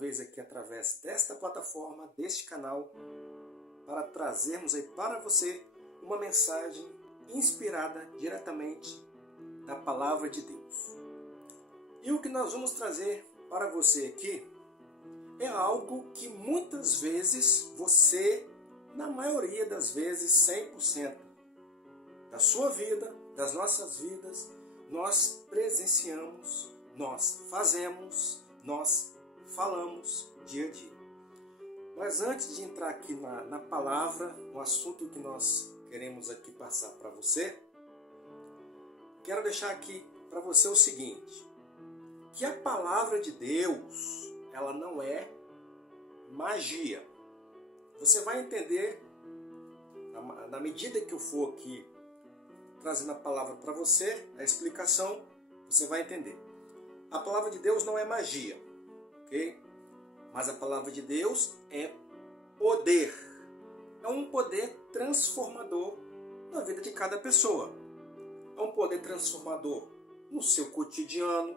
vez aqui através desta plataforma, deste canal, para trazermos aí para você uma mensagem inspirada diretamente da Palavra de Deus. E o que nós vamos trazer para você aqui é algo que muitas vezes você, na maioria das vezes, 100% da sua vida, das nossas vidas, nós presenciamos, nós fazemos, nós falamos dia a dia. Mas antes de entrar aqui na palavra, no assunto que nós queremos aqui passar para você, quero deixar aqui para você o seguinte, que a palavra de Deus, ela não é magia. Você vai entender, na medida que eu for aqui trazendo a palavra para você, a explicação, você vai entender. A palavra de Deus não é magia, ok? Mas a palavra de Deus é poder. É um poder transformador na vida de cada pessoa. É um poder transformador no seu cotidiano,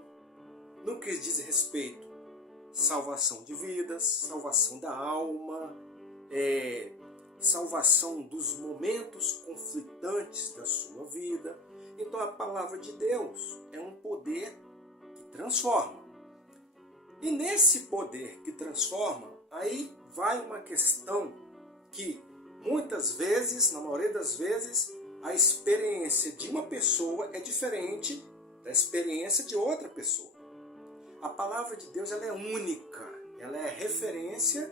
no que diz respeito à salvação de vidas, salvação da alma, salvação dos momentos conflitantes da sua vida. Então a palavra de Deus é um poder que transforma. E nesse poder que transforma, aí vai uma questão que muitas vezes, na maioria das vezes, a experiência de uma pessoa é diferente da experiência de outra pessoa. A palavra de Deus ela é única, ela é referência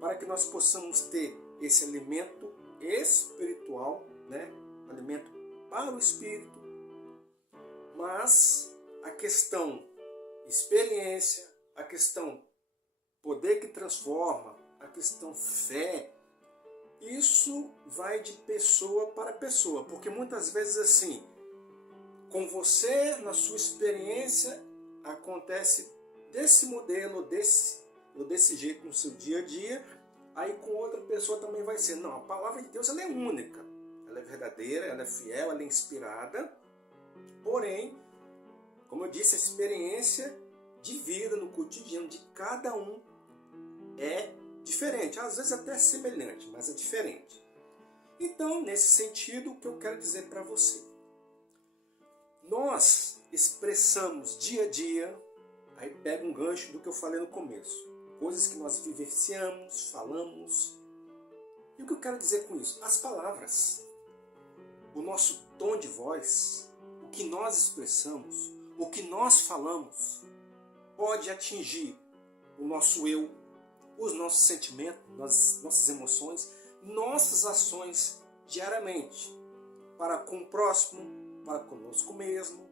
para que nós possamos ter esse alimento espiritual, né? Alimento para o espírito. Mas a questão experiência, a questão poder que transforma, a questão fé, isso vai de pessoa para pessoa, porque muitas vezes assim, com você, na sua experiência, acontece desse modelo, ou desse jeito no seu dia a dia, aí com outra pessoa também vai ser. Não, a palavra de Deus ela é única, ela é verdadeira, ela é fiel, ela é inspirada, porém, como eu disse, a experiência de vida no cotidiano de cada um é diferente, às vezes até semelhante, mas é diferente. Então, nesse sentido, o que eu quero dizer para você? Nós expressamos dia a dia, aí pega um gancho do que eu falei no começo, coisas que nós vivenciamos, falamos. E o que eu quero dizer com isso? As palavras, o nosso tom de voz, o que nós expressamos, o que nós falamos, pode atingir o nosso eu, os nossos sentimentos, nossas emoções, nossas ações diariamente, para com o próximo, para conosco mesmo,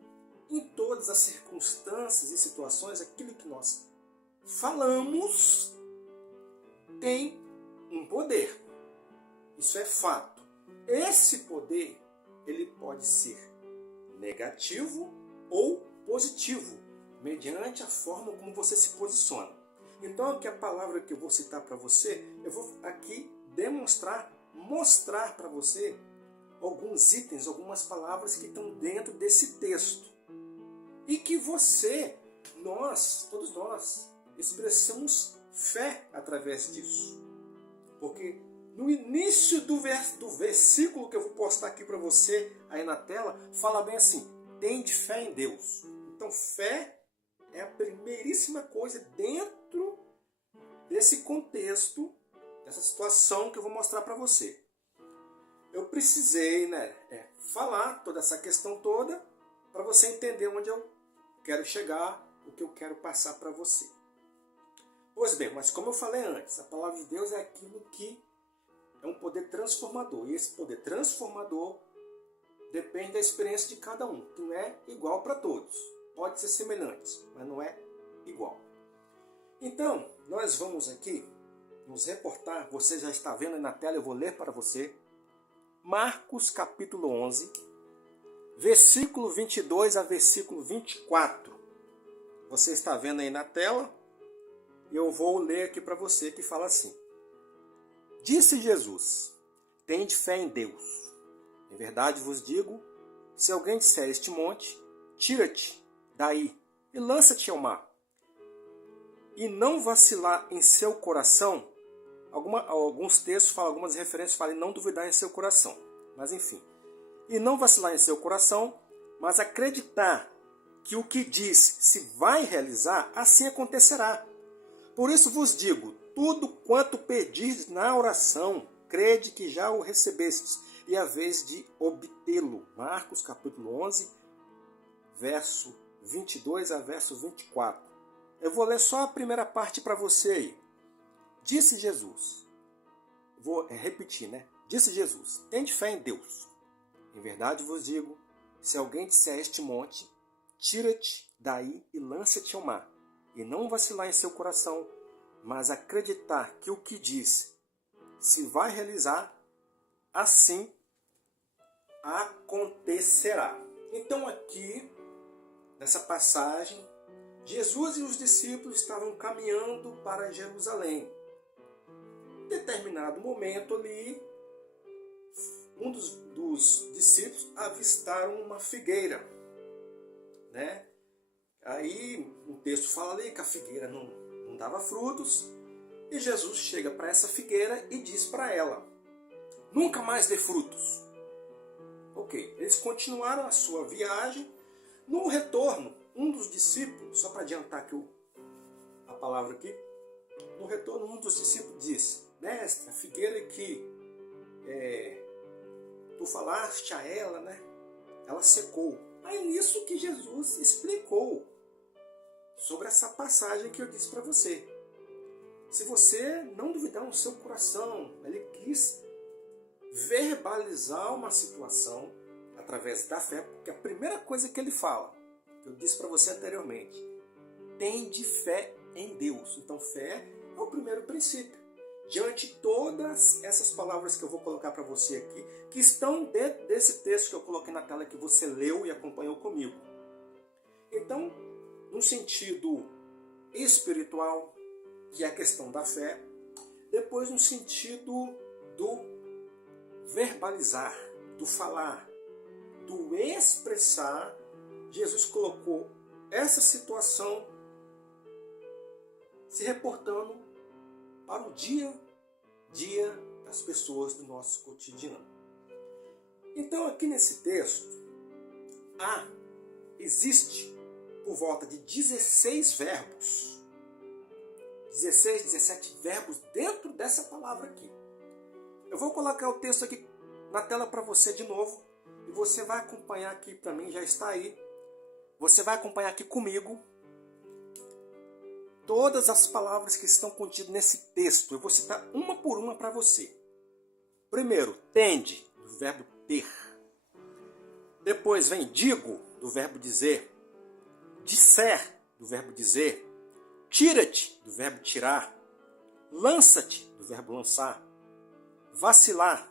em todas as circunstâncias e situações, aquilo que nós falamos tem um poder. Isso é fato. Esse poder, ele pode ser negativo ou positivo, mediante a forma como você se posiciona. Então, aqui a palavra que eu vou citar para você, eu vou aqui mostrar para você alguns itens, algumas palavras que estão dentro desse texto. E que todos nós, expressamos fé através disso. Porque no início do versículo que eu vou postar aqui para você, aí na tela, fala bem assim, tende fé em Deus. Então, fé é a primeiríssima coisa dentro desse contexto, dessa situação que eu vou mostrar para você. Eu precisei falar toda essa questão toda para você entender onde eu quero chegar, o que eu quero passar para você. Pois bem, mas como eu falei antes, a palavra de Deus é aquilo que é um poder transformador. E esse poder transformador depende da experiência de cada um, que não é igual para todos. Pode ser semelhante, mas não é igual. Então, nós vamos aqui nos reportar, você já está vendo aí na tela, eu vou ler para você, Marcos capítulo 11, versículo 22 a versículo 24. Você está vendo aí na tela? Eu vou ler aqui para você que fala assim. Disse Jesus, tende fé em Deus. Em verdade vos digo, se alguém disser este monte, tira-te daí e lança-te ao mar. e não vacilar em seu coração. Alguns textos falam, algumas referências falam, não duvidar em seu coração. Mas enfim. E não vacilar em seu coração, mas acreditar que o que diz se vai realizar, assim acontecerá. Por isso vos digo, tudo quanto pedirdes na oração, crede que já o recebestes, e a vez de obtê-lo. Marcos capítulo 11, verso 22 a verso 24. Eu vou ler só a primeira parte para você aí. Disse Jesus, vou repetir, né? Disse Jesus, tende fé em Deus. Em verdade vos digo, se alguém disser a este monte, tira-te daí e lança-te ao mar, e não vacilar em seu coração, mas acreditar que o que diz se vai realizar, assim acontecerá. Então aqui, nessa passagem, Jesus e os discípulos estavam caminhando para Jerusalém. Em determinado momento ali, um dos discípulos avistaram uma figueira, né? Aí o texto fala ali que a figueira não dava frutos, e Jesus chega para essa figueira e diz para ela, nunca mais dê frutos. Ok, eles continuaram a sua viagem. No retorno, um dos discípulos, só para adiantar aqui a palavra aqui, no retorno um dos discípulos disse, mestre, a figueira que tu falaste a ela, né? Ela secou. Aí nisso que Jesus explicou sobre essa passagem que eu disse para você. Se você não duvidar no seu coração, ele quis verbalizar uma situação através da fé, porque a primeira coisa que ele fala, que eu disse para você anteriormente, tende fé em Deus. Então fé é o primeiro princípio. Diante de todas essas palavras que eu vou colocar para você aqui, que estão dentro desse texto que eu coloquei na tela que você leu e acompanhou comigo. Então, no sentido espiritual, que é a questão da fé, depois no sentido do verbalizar, do falar, do expressar, Jesus colocou essa situação se reportando para o dia a dia das pessoas do nosso cotidiano. Então aqui nesse texto, existe por volta de 16 verbos, 16, 17 verbos dentro dessa palavra aqui. Eu vou colocar o texto aqui na tela para você de novo, e você vai acompanhar aqui para mim, já está aí. Você vai acompanhar aqui comigo todas as palavras que estão contidas nesse texto. Eu vou citar uma por uma para você. Primeiro, tende, do verbo ter. Depois vem digo, do verbo dizer. Disser, do verbo dizer. Tira-te, do verbo tirar. Lança-te, do verbo lançar. Vacilar.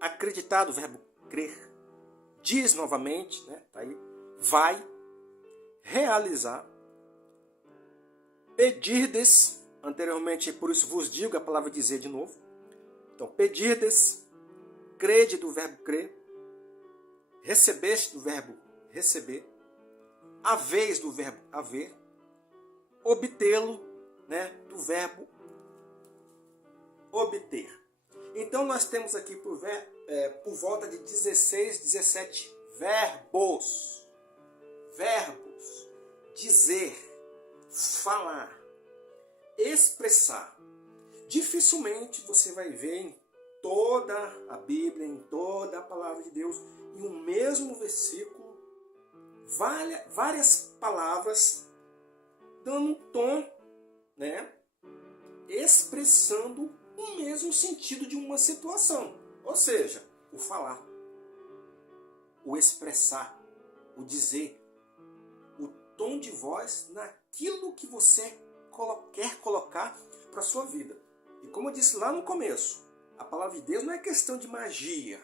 Acreditar, do verbo crer. Diz novamente, né? Tá aí. Vai. Realizar. Pedirdes, anteriormente, por isso vos digo, a palavra dizer de novo. Então, pedirdes, crede, do verbo crer. Recebeste, do verbo receber. Haveis, do verbo haver. Obtê-lo, né, do verbo obter. Então nós temos aqui por volta de 16, 17 verbos. Verbos. Dizer, falar, expressar. Dificilmente você vai ver em toda a Bíblia, em toda a palavra de Deus, em um mesmo versículo, várias palavras dando um tom, né, expressando o mesmo sentido de uma situação. Ou seja, o falar, o expressar, o dizer, o tom de voz naquilo que você quer colocar para a sua vida. E como eu disse lá no começo, a palavra de Deus não é questão de magia.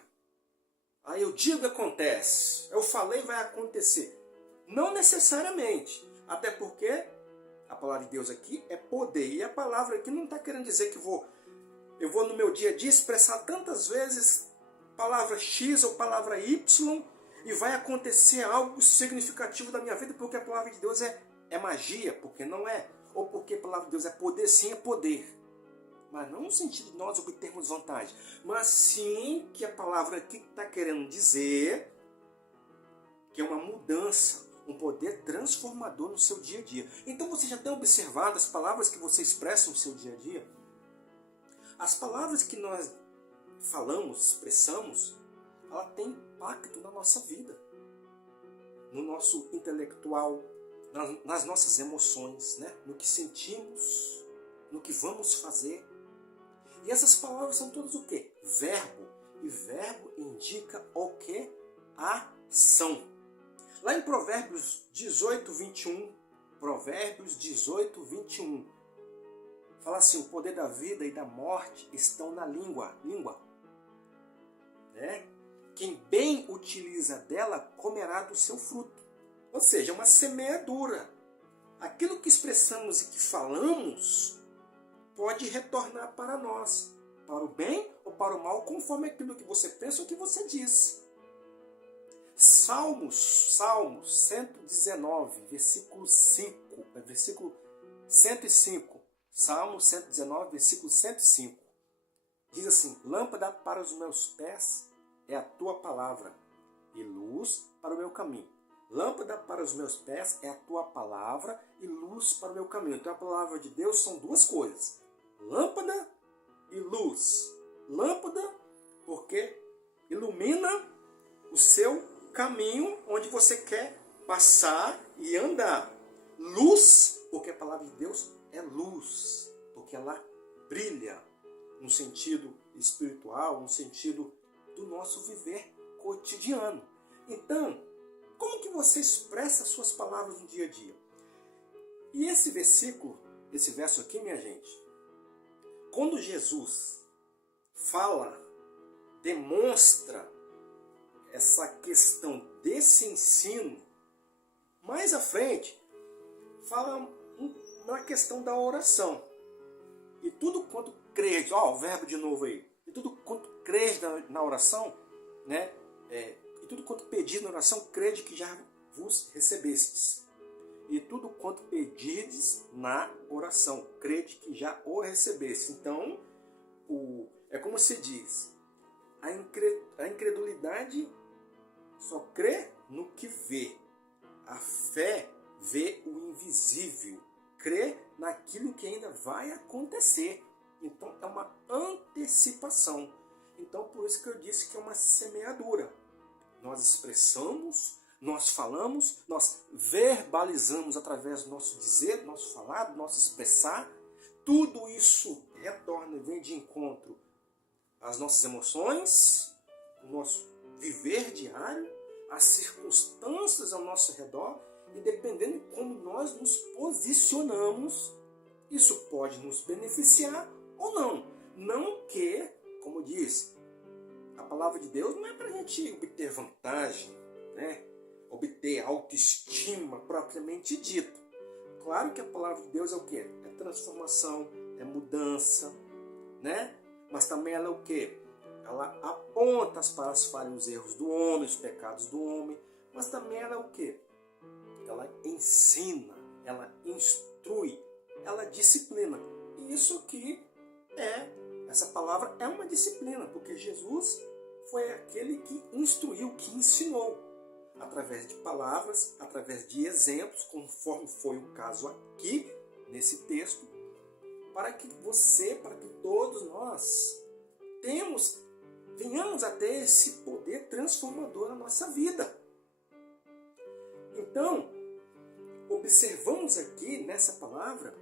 Aí eu digo e acontece, eu falei vai acontecer. Não necessariamente, até porque a palavra de Deus aqui é poder. E a palavra aqui não está querendo dizer que eu vou no meu dia a dia expressar tantas vezes palavra X ou palavra Y e vai acontecer algo significativo da minha vida, porque a palavra de Deus é magia, porque não é. ou porque a palavra de Deus é poder, sim, é poder. Mas não no sentido de nós obtermos vantagem, mas sim que a palavra aqui está querendo dizer que é uma mudança, um poder transformador no seu dia a dia. Então você já tem observado as palavras que você expressa no seu dia a dia? As palavras que nós falamos, expressamos, ela tem impacto na nossa vida, no nosso intelectual, nas nossas emoções, né? No que sentimos, no que vamos fazer. E essas palavras são todas o quê? Verbo. E verbo indica o quê? Ação. Lá em Provérbios 18, 21, Provérbios 18, 21, fala assim, o poder da vida e da morte estão na língua. Né? Quem bem utiliza dela comerá do seu fruto. Ou seja, uma semeadura. Aquilo que expressamos e que falamos pode retornar para nós, para o bem ou para o mal, conforme aquilo que você pensa ou que você diz. Salmos 119, versículo 105. Salmo 119, versículo 105. Diz assim, lâmpada para os meus pés é a tua palavra e luz para o meu caminho. Lâmpada para os meus pés é a tua palavra e luz para o meu caminho. Então a palavra de Deus são duas coisas. Lâmpada e luz. Lâmpada porque ilumina o seu caminho onde você quer passar e andar. Luz porque a palavra de Deus é luz. Porque ela brilha no sentido espiritual, no sentido do nosso viver cotidiano. Então, como que você expressa as suas palavras no dia a dia? E esse versículo, esse verso aqui, minha gente, quando Jesus fala, demonstra essa questão desse ensino, mais à frente, fala na questão da oração. E tudo quanto crês, ó, o verbo de novo aí, e tudo quanto crês na oração, né? E tudo quanto pedis na oração, crede que já vos recebestes. E tudo quanto pedirdes na oração, crede que já o recebeste. Então, é como se diz, a incredulidade só crê no que vê. A fé vê o invisível, crê naquilo que ainda vai acontecer. Então, é uma antecipação. Então, por isso que eu disse que é uma semeadura. Nós expressamos, nós falamos, nós verbalizamos através do nosso dizer, do nosso falar, do nosso expressar. Tudo isso retorna e vem de encontro às nossas emoções, o nosso viver diário, as circunstâncias ao nosso redor, e dependendo de como nós nos posicionamos, isso pode nos beneficiar ou não. Não que, como diz, a palavra de Deus não é para a gente obter vantagem, né? Obter autoestima propriamente dito. Claro que a palavra de Deus é o quê? É transformação, é mudança, né? Mas também ela é o quê? Ela aponta para as falhas e os erros do homem, os pecados do homem, mas também ela é o quê? Ela ensina, ela instrui, ela disciplina. E isso aqui essa palavra é uma disciplina, porque Jesus foi aquele que instruiu, que ensinou, através de palavras, através de exemplos, conforme foi o caso aqui, nesse texto, para que todos nós venhamos a ter esse poder transformador na nossa vida. Então, observamos aqui nessa palavra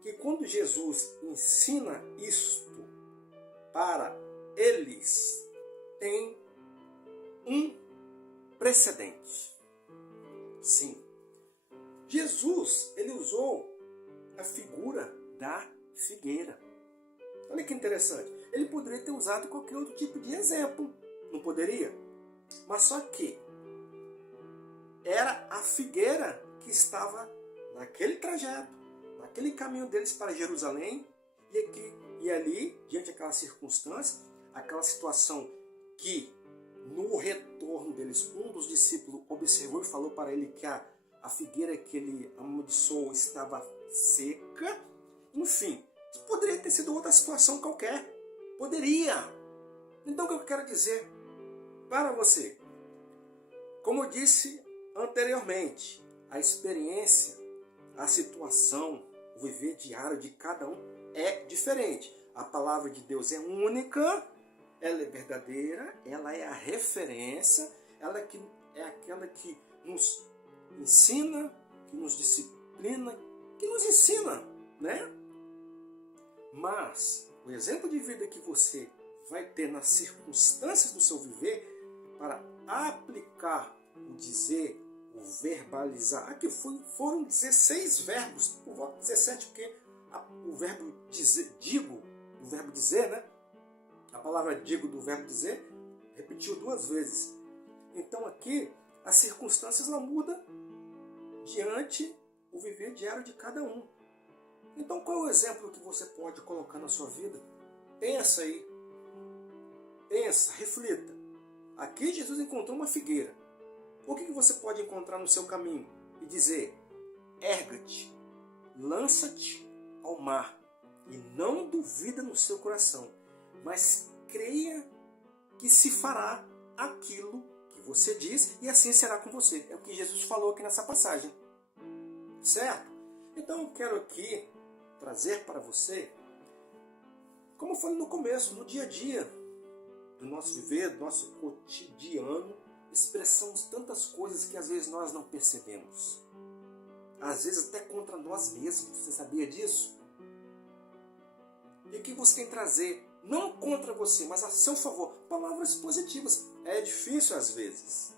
que quando Jesus ensina isto para eles, tem um precedente. Sim, Jesus, ele usou a figura da figueira. Olha que interessante. Ele poderia ter usado qualquer outro tipo de exemplo, não poderia? Mas só que era a figueira que estava naquele trajeto, naquele caminho deles para Jerusalém, e ali, diante daquela circunstância, aquela situação que no retorno deles, um dos discípulos observou e falou para ele que a a figueira que ele amaldiçoou estava seca. Enfim, poderia ter sido outra situação qualquer. Poderia. Então o que eu quero dizer para você? Como eu disse anteriormente, a experiência, a situação, o viver diário de cada um é diferente. A palavra de Deus é única, ela é verdadeira, ela é a referência, ela é aquela que nos ensina, que nos disciplina, que nos ensina, né? Mas o exemplo de vida que você vai ter nas circunstâncias do seu viver para aplicar o dizer, o verbalizar. Aqui foram 16 verbos, por volta de 17, porque o verbo dizer, digo, o verbo dizer, né? A palavra digo do verbo dizer repetiu 2 vezes. Então aqui as circunstâncias ela muda diante o viver diário de cada um. Então qual é o exemplo que você pode colocar na sua vida? Pensa aí. Pensa, reflita. Aqui Jesus encontrou uma figueira. O que você pode encontrar no seu caminho? E dizer, erga-te, lança-te ao mar, e não duvida no seu coração, mas creia que se fará aquilo que você diz, e assim será com você. É o que Jesus falou aqui nessa passagem. Certo? Então eu quero aqui trazer para você, como eu falei no começo, no dia a dia do nosso viver, do nosso cotidiano, expressamos tantas coisas que às vezes nós não percebemos. Às vezes até contra nós mesmos. Você sabia disso? E o que você tem que trazer, não contra você, mas a seu favor, palavras positivas. É difícil às vezes,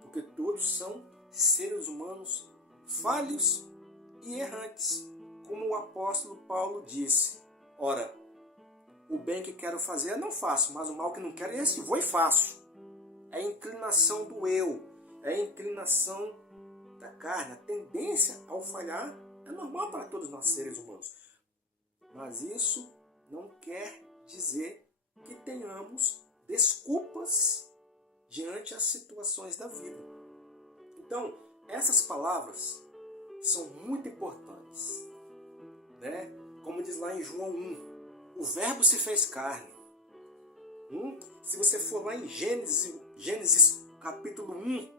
porque todos são seres humanos falhos e errantes, como o apóstolo Paulo disse. Ora, o bem que quero fazer eu não faço, mas o mal que não quero, esse vou e faço. É a inclinação do eu, é a inclinação da carne, a tendência ao falhar é normal para todos nós seres humanos. Mas isso não quer dizer que tenhamos desculpas diante as situações da vida. Então, essas palavras são muito importantes, né? Como diz lá em João 1, o verbo se fez carne. Se você for lá em Gênesis capítulo 1,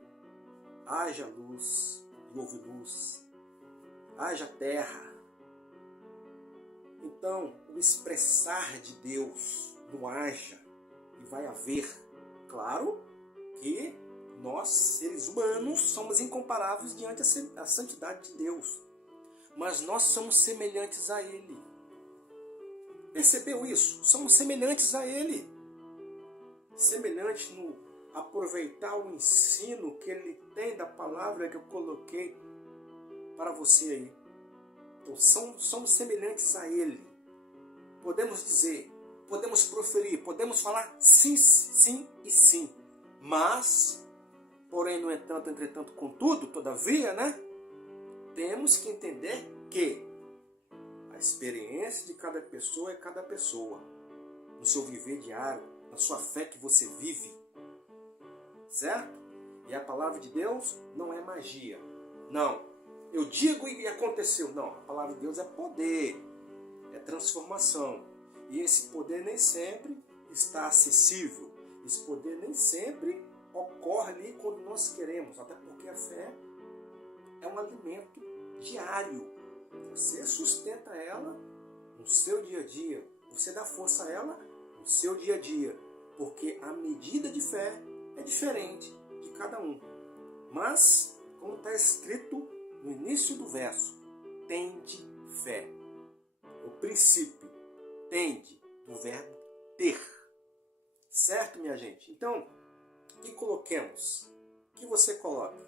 haja luz e houve luz, haja terra. Então, o expressar de Deus no haja e vai haver. Claro que nós, seres humanos, somos incomparáveis diante da santidade de Deus, mas nós somos semelhantes a Ele. Percebeu isso? Somos semelhantes a Ele. Semelhante no aproveitar o ensino que Ele tem da palavra que eu coloquei para você aí. Então, somos semelhantes a Ele. Podemos dizer, podemos proferir, podemos falar sim, sim e sim. Mas, porém, no entanto, entretanto, contudo, todavia, né? Temos que entender que a experiência de cada pessoa é cada pessoa. No seu viver diário, na sua fé que você vive. Certo? E a palavra de Deus não é magia. Não. Eu digo e aconteceu. Não. A palavra de Deus é poder. É transformação. E esse poder nem sempre está acessível. Esse poder nem sempre ocorre ali quando nós queremos. Até porque a fé é um alimento diário. Você sustenta ela no seu dia a dia. Você dá força a ela no seu dia a dia. Porque a medida de fé é diferente de cada um. Mas, como está escrito no início do verso, tende fé. O princípio, tende, do verbo ter. Certo, minha gente? Então, que coloquemos, que você coloque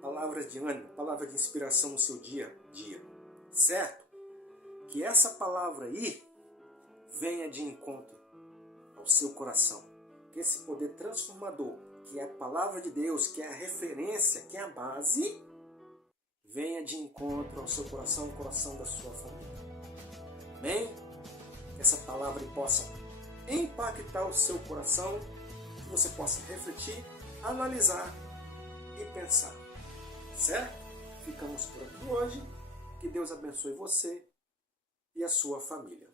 palavras de ânimo, palavras de inspiração no seu dia a dia. Certo? Que essa palavra aí venha de encontro ao seu coração. Que esse poder transformador, que é a palavra de Deus, que é a referência, que é a base, venha de encontro ao seu coração, ao coração da sua família. Amém? Que essa palavra possa impactar o seu coração, que você possa refletir, analisar e pensar. Certo? ficamos por aqui hoje. Que Deus abençoe você e a sua família.